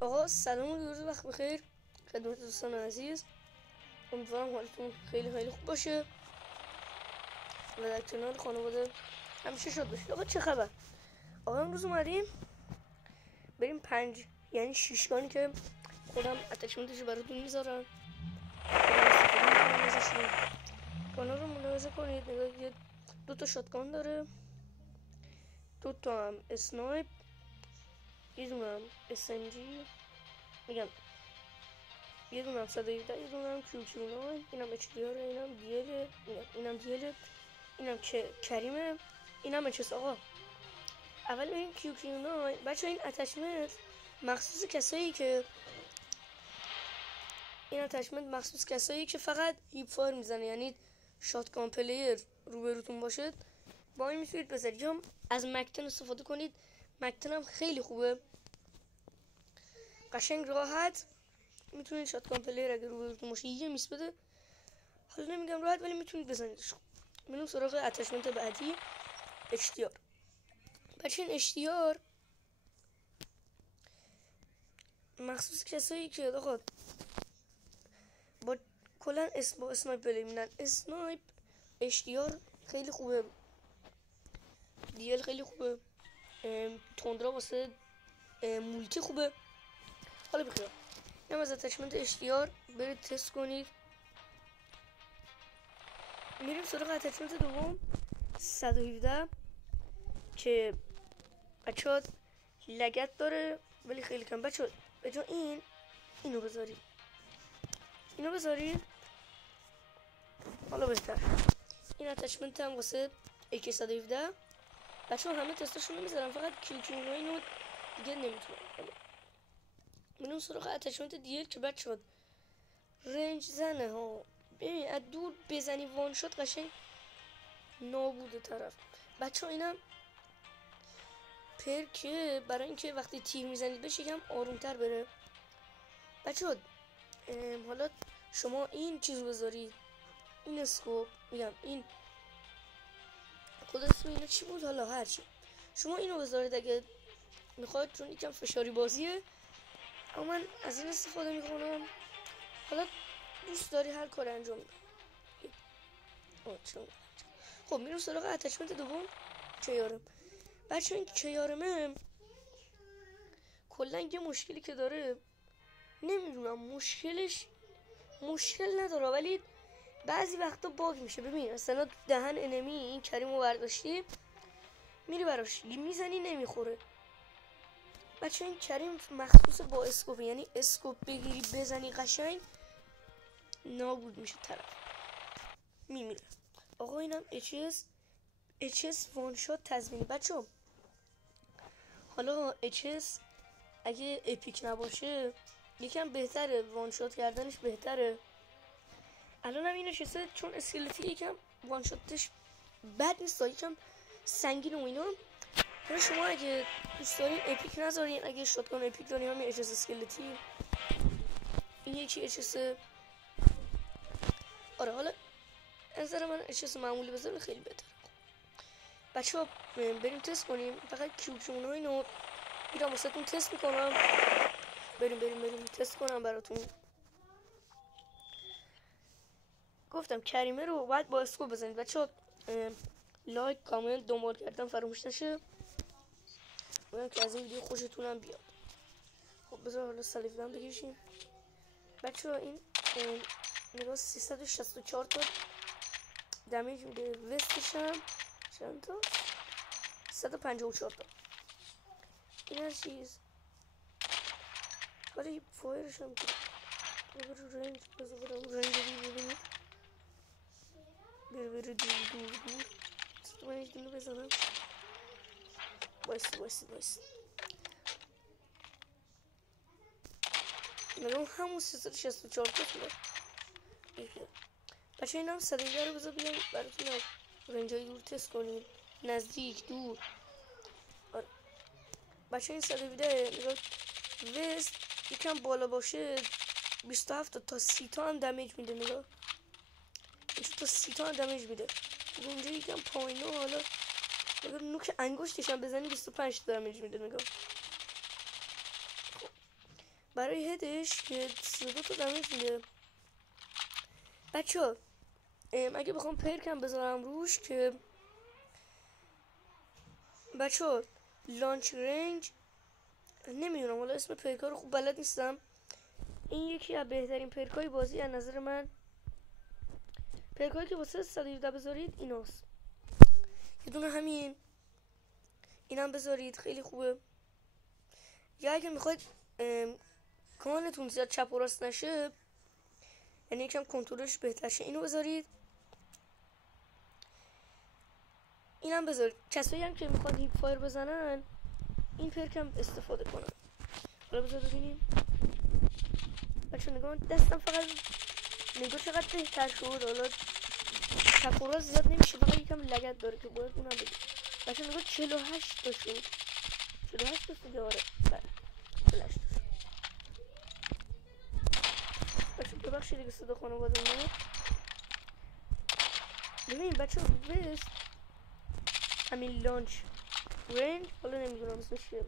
آقا سلام و روز وقت بخیر خدمت دوستان عزیز. امیدوارم حالتون خیلی خیلی خوب باشه و در کنار خانواده همیشه شاد باشید. آقا چه خبر؟ آقا امروز اومدیم بریم 5 یعنی 6 گانی که خودم اتچمنتش براتون میذارم گانا رو ملاحظه کنید. نگاه، 2 تا شاتگان داره، 2 تا هم اسنایپ، یه دونه هم SMG، میگم یه دونه هم 117، یه دونه هم QQ9، اینم HDR، اینم دیله، اینم دیله، اینم کریمه، اینم HS. آقا اول این QQ9 بچه این اتچمنت مخصوص کسایی که فقط هیپ فایر میزنه، یعنی شاتگان پلیر روبروتون باشه با این میتونید بزنید، یا از مکتن استفاده کنید. مکتن هم خیلی خوبه، قشنگ راحت میتونید شاتگان پلیر اگه روبروتون باشه یه میس بده، حالا نمیگم راحت ولی میتونید بزنیدش. میریم سراغ اتچمنت بعدی، HDR. بچه این HDR مخصوص کسایی که آقا با کلا با اسنایپ پلی میدن. اسنایپ HDR خیلی خوبه، دیل خیلی خوبه، تندرا واسه مولتی خوبه. حالا بخیر اینم از اتچمنت HDR، برید تست کنید. میریم سراغ اتچمنت دوم، 117 که بچه‌ها لگت داره ولی خیلی کم. بچه‌ها به جا اینو بذارید حالا بهتر. این اتچمنت هم واسه AK117. بچه‌ها همه تستاشون رو میذارم، فقط QQ9 اینو دیگه نمیتونم. میریم سراغ اتچمنت دیل که بچه‌ها رنج زنه ها، ببین از دور بزنی وان شات قشنگ نابوده طرف. بچه‌ها اینم پرکه برای اینکه وقتی تیر میزنید بهش یکم آرومتر بره. بچه‌ها حالا شما این چیزو بذارید، این اسکوپ، میگم این خود اسم اینو چی بود، حالا هرچی شما اینو بذارید اگه میخواید، چون یکم فشاری بازیه اما من از این استفاده میکنم. حالا دوست داری هر کار انجام بده. خب میرم سراغ اتچمنت دوم، کیارم. بچه این کیارمه کلا یه مشکلی که داره، نمیدونم مشکل نداره ولی بعضی وقتا باگ میشه. ببین مثلا دهن انمی این کریمو برداشتی میری براش میزنی نمیخوره. بچه این کریم مخصوص با اسکوپ، یعنی اسکوپ بگیری بزنی قشنگ نابود میشه طرف، میمیره. آقا اینم HS وان شات تضمینی. بچه حالا HS اگه اپیک نباشه یکم بهتره، وان شات کردنش بهتره. الان هم این نشسته چون اسکلتی یکم وان شاتش بد نیست، یکم سنگین و اینا. حالا شما اگه دوست دارین اپیک نذارین، اگه شاتگان اپیک دارین همین HS اسکلتی، این یکی HS. آره حالا از نظر من HS معمولی بذارم خیلی بهتره. بچه‌ها بریم تست کنیم. فقط QQ9 اینو میرم واسهتون تست میکنم. بریم تست کنم براتون. گفتم کریمه رو باید با اسکوپ بزنید. بچه‌ها لایک کامنت دنبال کردن فراموش نشه. امیدوارم که از این ویدیو خوشتون هم بیاد. خب بذار حالا سلیفدم بکشیم. بچه‌ها این نگاه 364 تا دمیج میده. وستش هم چند تا؟ 154 تا. این هر چیز حالا فایرش هم بذار رنج ببینید. بره دور تو من ایش دونه بزنم. بایست نگم همون 364 تا بوده. بچه این هم 110 رو بذار بگم براتون رنج های دور تست کنید، نزدیک دور. آره بچه این 117 نگاه وست یکم بالا باشه 27 تا 30 تا هم دمیج میده. نگاه اینجا تا 30 تا هم دمیج میده. اونجا یکم پایینه، حالا نگاه نوک انگشتش هم بزنی 25 تا دمیج میده. نگاه برای هدش که 32 تا دمیج میده. بچه اگه بخوام پرکم بذارم روش که بچه لانچ رنج نمیدونم، حالا اسم پرکا رو خوب بلد نیستم. این یکی از بهترین پرکای بازی از نظر من. پرکایی که واسه 117 بذارید ایناست. یه دونه همین، اینم بذارید خیلی خوبه. یا اگه میخواید کانتون زیاد چپ و راست نشه، یعنی یکم کنترلش بهتر شه، اینو بذارید. اینم بذارید. کسایی هم که میخوان هیپ فایر بزنن این پرکم استفاده کنن. حالا بذار ببینیم بچه نگاه، دستم فقط نگاه چقدر بهتر شد. حالا چپ و راست زیاد نمیشه، فقط یکم لگت داره که باید اونم بگید. بچه نگاه 48 تا شد. 48 تا دیگه. آره بله 48 تا شد. بچه ببخشید دیگه صدا خانواده اومد. ببین بچه وست همین لانچ رنج، حالا نمیدونم اسمش چیه،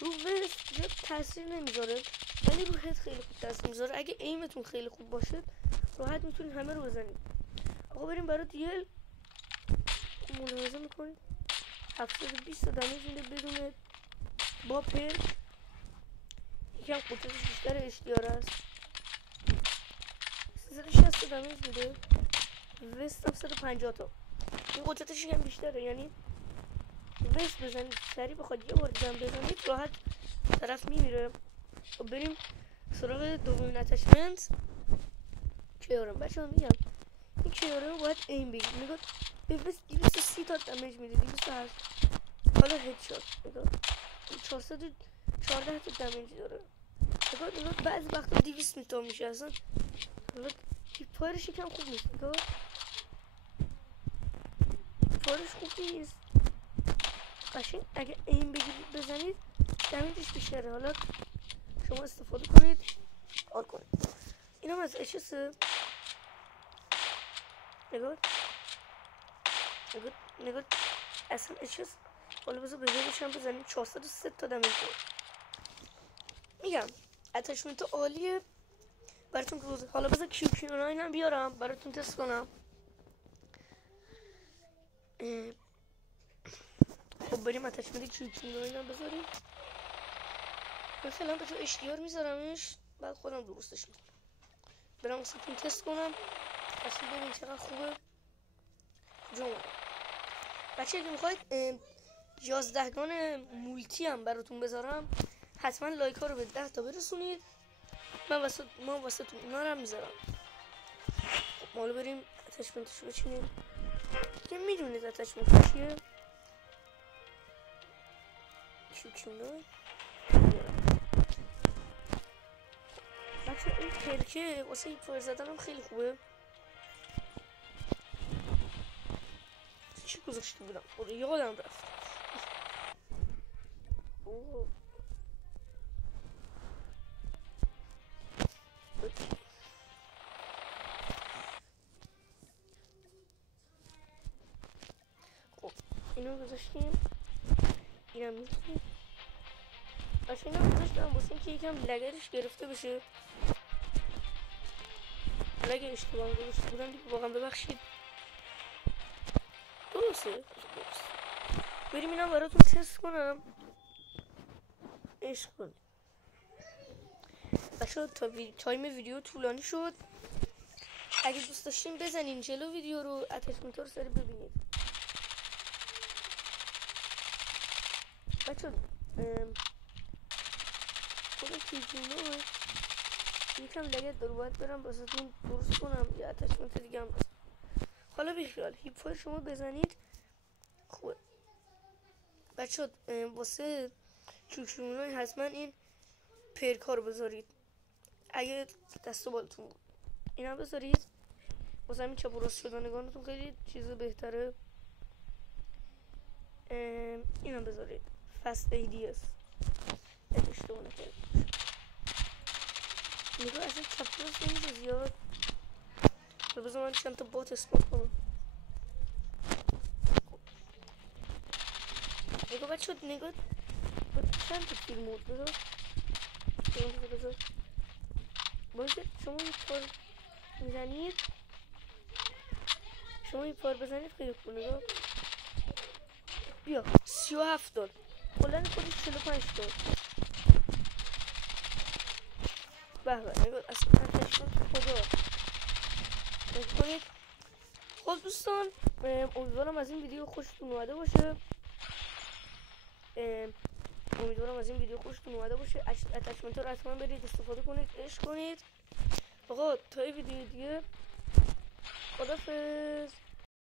رو وست زیاد تاثیر نمیذاره ولی رو هد خیلی خوب تاثیر میذاره. اگه ایمتون خیلی خوب باشه راحت میتونید همه رو بزنید. آقا بریم برای دیل. ملاحظه میکنید 720 تا دمیج میده بدون با پرک. یکم قطعش بیشتر اشتیار است. 360 تا دمیج میده. وست هم 150 تا. این قطعش یکم بیشتره، یعنی وست بزنید سریع بخواد یه بار دیگه بزنید راحت طرف میمیره. خب بریم سراغ دومین اتچمنت کیارم. بچه هم میگم این کیارم باید این بگید. نگاه به وست 230 تا دمیج میده. 208 حالا هدشات. نگاه 414 تا دمیج داره. نگاه بعضی وقتا 200 تا میشه اصلا. حالا پایرش یکم خوب نیست. نگاه پایرش خوب نیست قشنگ. اگه این بگیرید بزنید دمیجش بیشتره. حالا شما استفاده کنید آر کنید. این هم از اچس. نگاه اصلا اچس. حالا بذار به هدش هم بزنیم 403 تا دمیج داره. میگم اتچمنت عالیه براتون روز. حالا بذار QQ9 هم بیارم براتون تست کنم. خب بریم اتچمنت QQ9 هم بذاریم. مثلا بچه اشتیار میذارمش بعد خودم درستش میکنم. برم واسهتون تست کنم اصلا ببین چقدر خوبه. جمعه بچه اگه میخواید 11 گان مولتی هم براتون بذارم حتما لایک ها رو به 10 تا برسونید. من واسهتون اونا رو هم میذارم. خب حالا بریم اتچمنتش رو بچینیم که میدونید اتچمنت چیه. QQ9 بچه این پرکه واسه هیپ فایر زدن هم خیلی خوبه. چی گذاشته بودم یادم رفت. خب اینو گذاشتیم. اینم میتونیم بچه اینم گذاشتم واسه اینکه یکم لگرش گرفته بشه. لگر اشتباه گذاشته بودم دیگه واقعا ببخشید. درسته. بریم اینم براتون تست کنم. عشق کنیم بچه. تایم ویدیو طولانی شد. اگه دوست داشتین بزنین جلو ویدیو رو اتچمنت رو سری ببینید. بچه خودم QQ9 یکم لگت داره باید برم واسهتون درست کنم یا اتچمنت دیگه هم بزنم. حالا بیخیال هیپ فایر شما بزنید خوبه. بچه واسه QQ9 حتما این پرک ها رو بذارید اگه دست و بالتون بود. این هم بذارید واسه همین چپ و راست شدنگانتون خیلی چیز بهتره. این هم بذارید فست ADS اگه اشتباه نکردم. نگاه اصلا چپ و راست نمیشه زیاد. بذار من چند تا بات اسپات کنم. نگاه بچه نگاه چند تا فیلم بود. بذار باشه شما یک پار میزنید، شما یک پار بزنید خیلی خوب. نگاه بیا 37 داد کلن خودش 45 داد. به به نگاه اصلا تشکیل خدا نگاه کنید. خب دوستان امیدوارم از این ویدیو خوشتون اومده باشه. اتچمنت رو حتما برید استفاده کنید، عشق کنید. آقا تا ویدیو دیگه خدافظ.